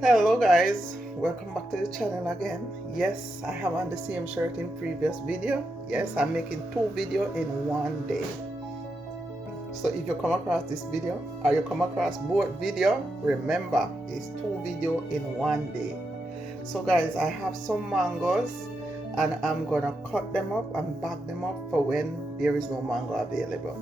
Hello guys, welcome back to the channel again. Yes, I have on the same shirt in previous video. Yes, I'm making two videos in one day. So if you come across this video or you come across both video, remember it's two video in one day. So guys, I have some mangoes and I'm gonna cut them up and bag them up for when there is no mango available.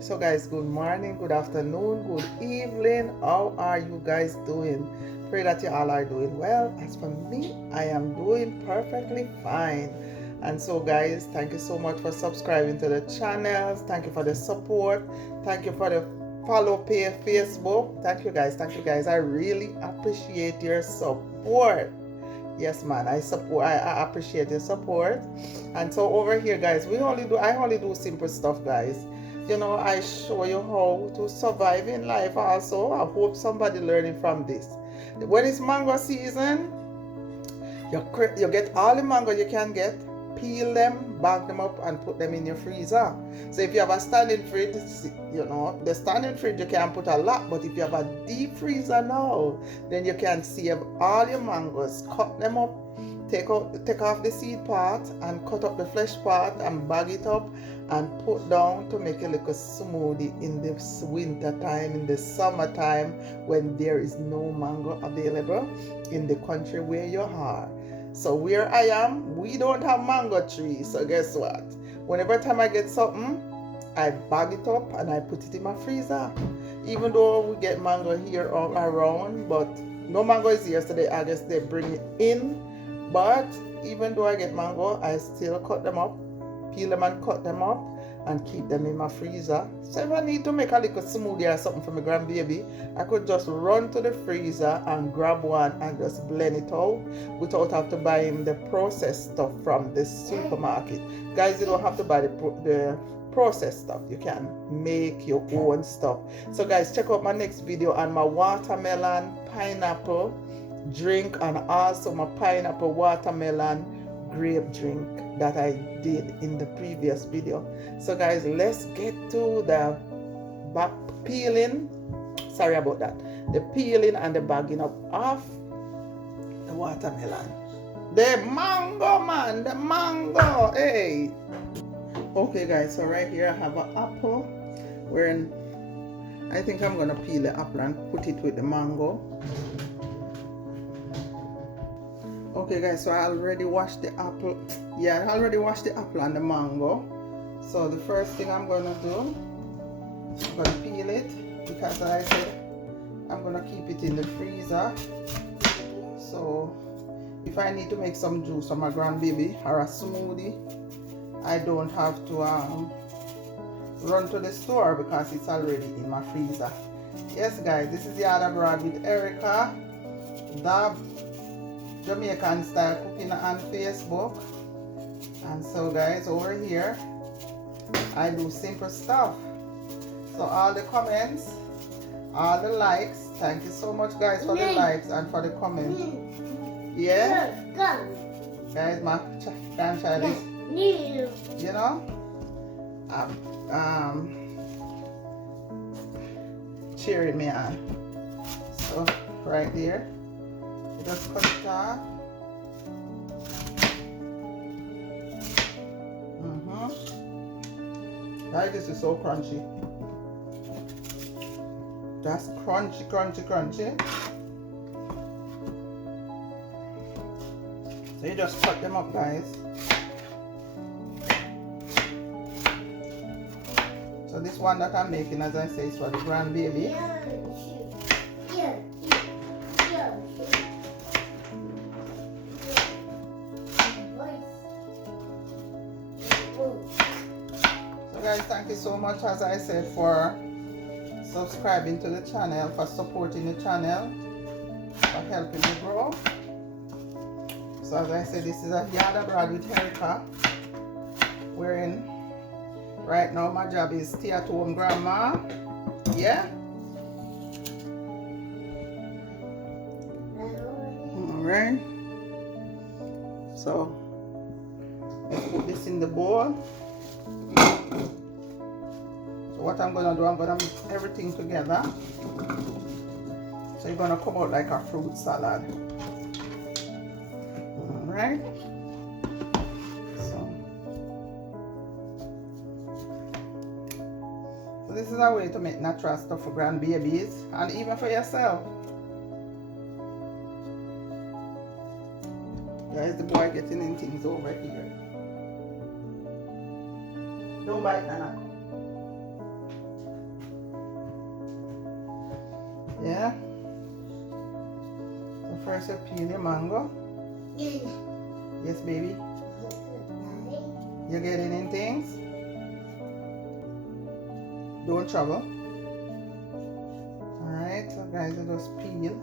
So guys, good morning, good afternoon, good evening. How are you guys doing? Pray that you all are doing well. As for me, I am doing perfectly fine. And so guys, thank you so much for subscribing to the channels. Thank you for the support. Thank you for the follow page Facebook. Thank you guys. I really appreciate your support. Yes man, I appreciate your support. And so over here guys, I only do simple stuff guys. You know, I show you how to survive in life also. I hope somebody learning from this. When it's mango season, you get all the mango you can get, peel them, bag them up and put them in your freezer. So if you have a standing fridge, you know, the standing fridge you can put a lot, but if you have a deep freezer now, then you can save all your mangoes, cut them up, take off the seed part and cut up the flesh part and bag it up and put down to make a little smoothie in the winter time, in the summertime when there is no mango available in the country where you are. So where I am, we don't have mango trees. So guess what? Whenever time I get something, I bag it up and I put it in my freezer. Even though we get mango here around, but no mango is here, so I guess they bring it in. But even though I get mango, I still cut them up, peel them and cut them up and keep them in my freezer. So if I need to make a little smoothie or something for my grandbaby, I could just run to the freezer and grab one and just blend it out without having to buy him the processed stuff from the supermarket. Guys, you don't have to buy the processed stuff. You can make your own stuff. So guys, check out my next video on my watermelon pineapple drink and also my pineapple watermelon grape drink that I did in the previous video. So guys, let's get to the back peeling. Sorry about that. The peeling and the bagging up of the watermelon. The mango man, the mango. Hey. Okay guys, so right here I have an apple. I think I'm gonna peel the apple and put it with the mango. Okay guys, so I already washed the apple. Yeah, I already washed the apple and the mango. So the first thing I'm gonna do, I'm gonna peel it because like I said, I'm gonna keep it in the freezer. So if I need to make some juice for my grandbaby or a smoothie, I don't have to run to the store because it's already in my freezer. Yes guys, this is the other bread with Erica, the Jamaican style cooking on Facebook. And so guys, over here I do simple stuff. So all the comments, all the likes, thank you so much guys for the likes and for the comments. Yeah guys, my grandchild is, you know, cheering me on. So right there, just cut it off. Right, this is so crunchy. That's crunchy. So you just cut them up guys. So this one that I'm making, as I say, is for the grandbaby. Guys, thank you so much, as I said, for subscribing to the channel, for supporting the channel, for helping me grow. So as I said, this is a yard bread with Erica, wherein right now my job is stay at home grandma. Yeah. Alright. So let's put this in the bowl. So what I'm gonna do, I'm gonna mix everything together. So you're gonna come out like a fruit salad. Right? So this is a way to make natural stuff for grandbabies and even for yourself. Guys, the boy getting in things over here. Don't bite, Nana. Yeah. So first you peel your mango. Yes, baby. You're getting in things. Don't trouble. Alright, so guys, you just peel.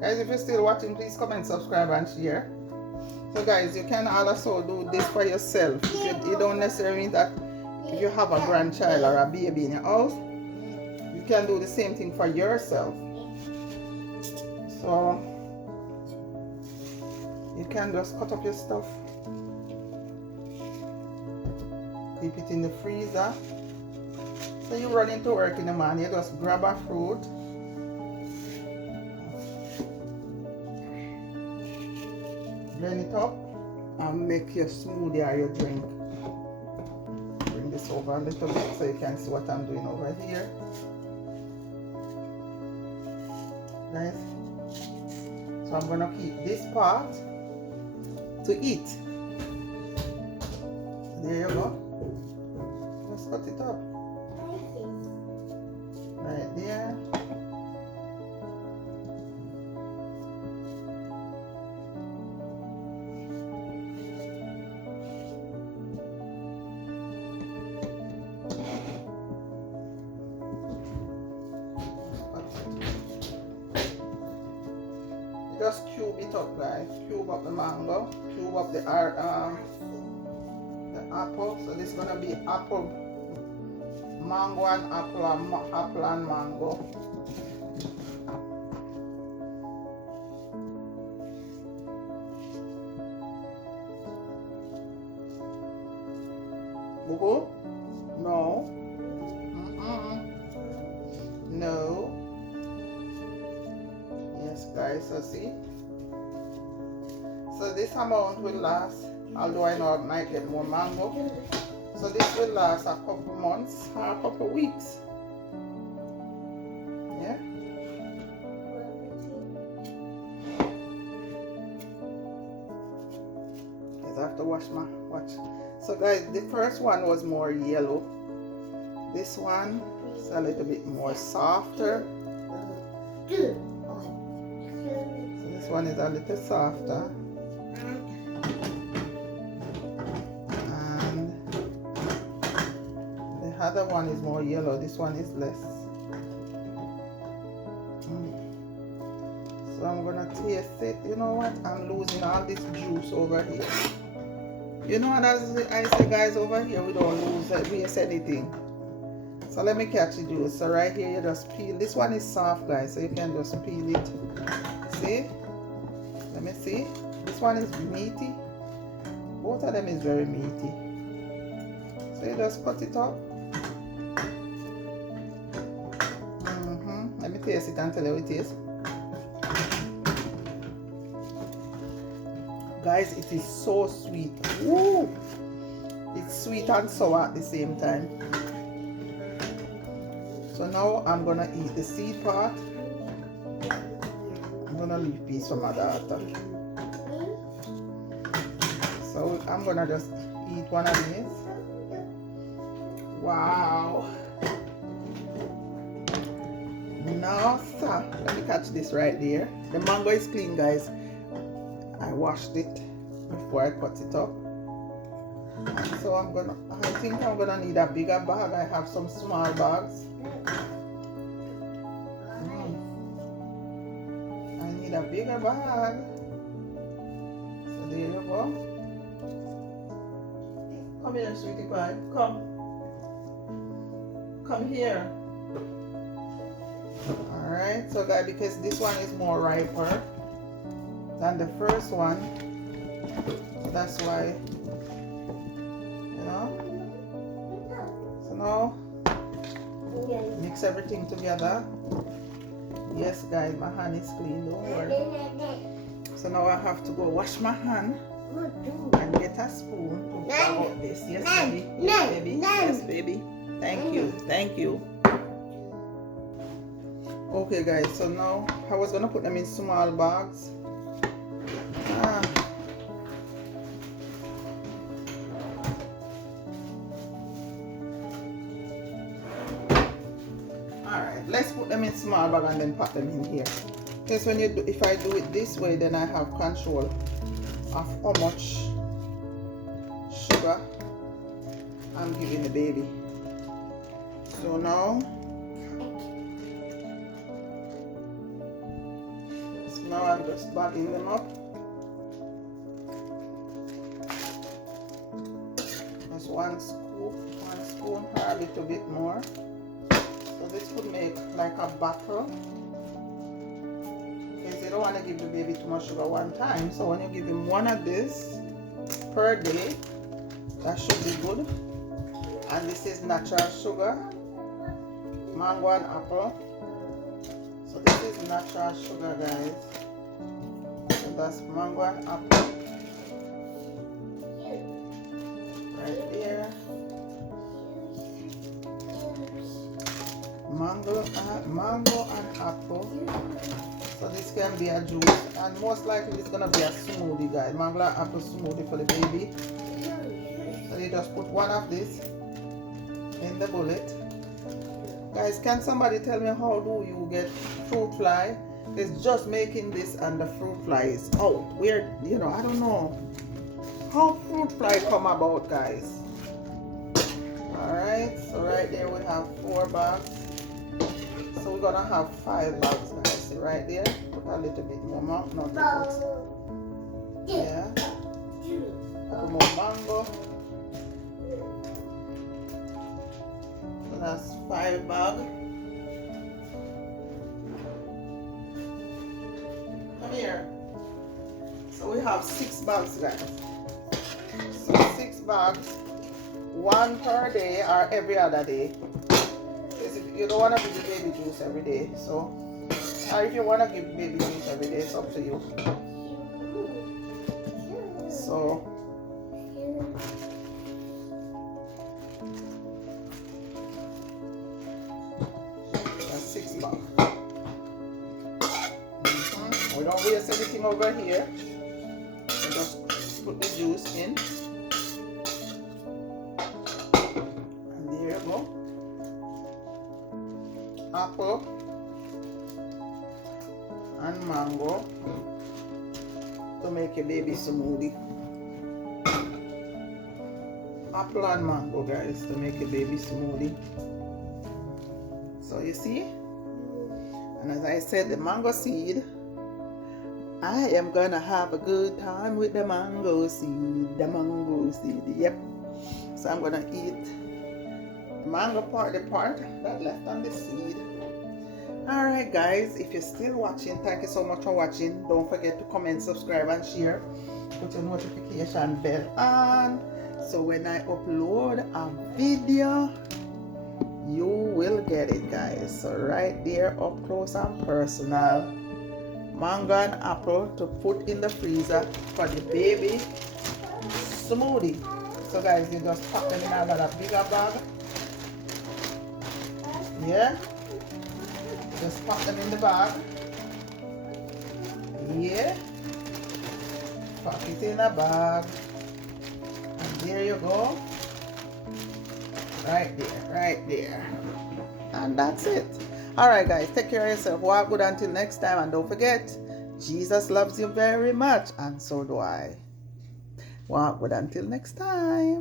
Guys, if you're still watching, please comment, subscribe, and share. So guys, you can also do this for yourself. You don't necessarily mean that if you have a grandchild or a baby in your house, you can do the same thing for yourself. So you can just cut up your stuff, keep it in the freezer. So you run into work in the morning, you just grab a fruit, blend it up, and make your smoothie or your drink. Bring this over a little bit so you can see what I'm doing over here. Guys, so I'm gonna keep this part to eat. There you go. Just cut it up. Right there. Just cube it up, guys. Cube up the mango. Cube up the apple. So this is gonna be apple, mango, and apple and mango. Boo-boo? No. No. Yes, guys, so see, so this amount will last, although I know I might get more mango, so this will last a couple months or a couple weeks. Yeah. Guys, I have to watch. So guys, the first one was more yellow. This one is a little bit more softer. This one is a little softer, and the other one is more yellow. This one is less. So I'm gonna taste it. You know what? I'm losing all this juice over here. You know what, as I say, guys, over here we don't waste anything. So let me catch the juice. So right here you just peel. This one is soft, guys, so you can just peel it. See? Let me see. This one is meaty. Both of them is very meaty. So you just cut it up. Let me taste it and tell you how it is. Guys, it is so sweet. Woo! It's sweet and sour at the same time. So now I'm gonna eat the seed part. I'm gonna leave piece for my daughter. So I'm gonna just eat one of these. Wow. Now, sir, let me catch this right there. The mango is clean, guys. I washed it before I cut it up. So I think I'm gonna need a bigger bag. I have some small bags. I need a bigger bag. So there you go. Come here, sweetie pie. Come. Come here. So guys, because this one is more riper than the first one, so that's why, you know. So now mix everything together. Yes guys, my hand is clean, don't worry. So now I have to go wash my hand and get a spoon to bag out this. Yes baby, yes baby, yes baby. Thank you, thank you. Okay guys, so now I was gonna put them in small bags. Alright, let's put them in small bag and then put them in here. Because when you do, if I do it this way, then I have control of how much sugar I'm giving the baby. So now I'm just bagging them up. Just one spoon or a little bit more. So this would make like a batter. Because you don't want to give the baby too much sugar one time. So when you give him one of this per day, that should be good. And this is natural sugar, mango and apple. So this is natural sugar guys. So that's mango and apple. Right there. Mango and apple. So this can be a juice, and most likely it's gonna be a smoothie guys. Mango and apple smoothie for the baby. So you just put one of this in the bullet. Guys, can somebody tell me how do you get fruit fly? It's just making this and the fruit fly is out. Weird, you know, I don't know how fruit fly come about guys. Alright, so right there we have 4 bags. So we're gonna have 5 bags guys. See right there? Put a little bit more not yeah. Put more mango. So that's 5 bags. Come here. So we have 6 bags guys. So 6 bags, 1 per day or every other day. You don't want to give the baby juice every day, so or if you want to give baby juice every day, it's up to you. So that's 6 bags. We don't waste anything over here. We just put the juice in, and there you go. Apple and mango to make a baby smoothie. Apple and mango guys to make a baby smoothie. So you see, and as I said, the mango seed, I am gonna have a good time with the mango seed. Yep. So I'm gonna eat the mango part, the part that left on the seed. Alright guys, if you're still watching, thank you so much for watching. Don't forget to comment, subscribe and share. Put your notification bell on, so when I upload a video you will get it guys. So right there, up close and personal, mango and apple to put in the freezer for the baby smoothie. So guys, you just pop them in another bigger bag. Yeah, just pop them in the bag. Yeah, pop it in a bag, and there you go. Right there, and that's it. All right guys, take care of yourself. Walk good until next time, and don't forget, Jesus loves you very much, and so do I. Walk good until next time.